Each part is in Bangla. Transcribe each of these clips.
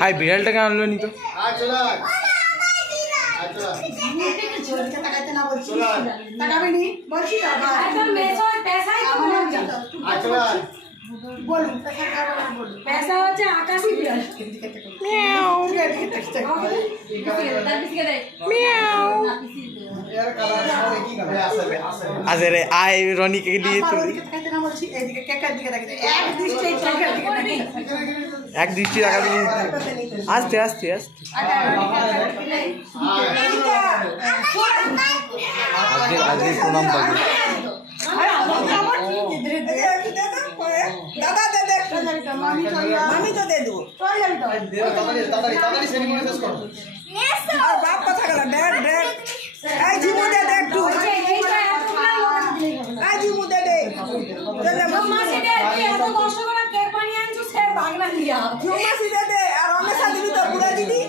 হাই বিড়ালটা কেন আনলো নি তো? पैसा হচ্ছে আকাশী বিড়াল মিয়াও আজ রে আই রনিকে দিয়ে তুলি এক দৃষ্টি রাখাবি আস্তে আস্তে আস্তে আজকে আজকে প্রণাম পাবি দাদা দে দে মামি তো দে দো তাড়াতাড়ি সেরিমনি শেষ করো আর বাপ কথা গেল ড্যাড ড্যাড এই জিমু দে দে একটু এই জিমু দে দে মাসি দে এত কষ্ট করে কেক বানিয়ে আনছো সে বাগলা দিয়া মাসি দে দে আর রমেশ দিদি তো বুড়া দিদি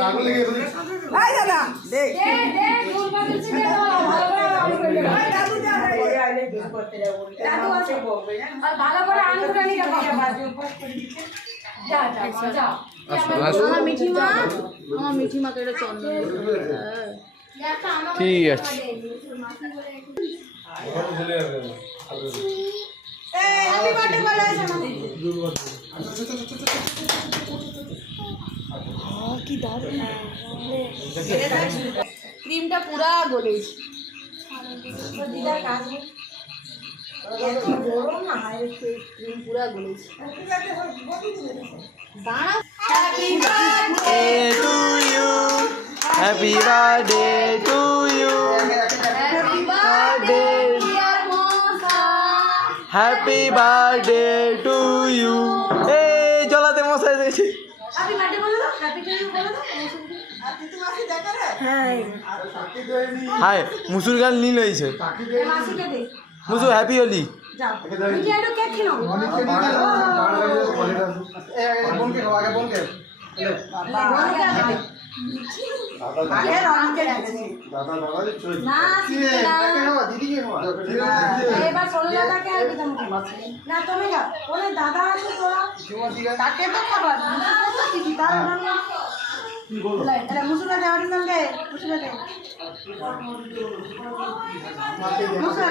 আগুন লেগে গেছে এই দাদা দে দে দে ফুল পাতা ছিটে দাও ভালো করে আলু করে দাও দাদু যা করে আইলে বিল করতে যাব দাদু আছে আর ভালো করে আলু করে নিয়ে যাও যা যা যা আমার মিঠি মাকে এটা চন্দন ঠিক আছে এই হ্যাপি বার্থডে বলে আছে কি দারুণ ক্রিমটা পুরা গলেছে দিদার কাজ গরম না হয় ক্রিম পুরা গলেছে দাঁড়া happy birthday to you happy birthday to you এই জলাতে মশাই দিয়েছি হ্যাপি বার্থডে বলো তো হ্যাপি টু ইউ বলো তো আর তুই মাসি দেখা রে হ্যাঁ হাই মুসুর গাল নীল হয়েছে মাসিকে দে মুসু হ্যাপি হোলি যাও মিঠি একটু কেক খেলো বোনকে খাওয়া আগে বোনকে দাদা দাদা চল না দিদিকে খাওয়া এবার সোনু দাদাকে আর দিদাম না তুমি যাও ওরে দাদা আছে তোরা তাকে তো খাবার কি তার নাম কি বলবো আরে মুসুরা দেওয়ার নাম দে মুসুরা দে মুসুরা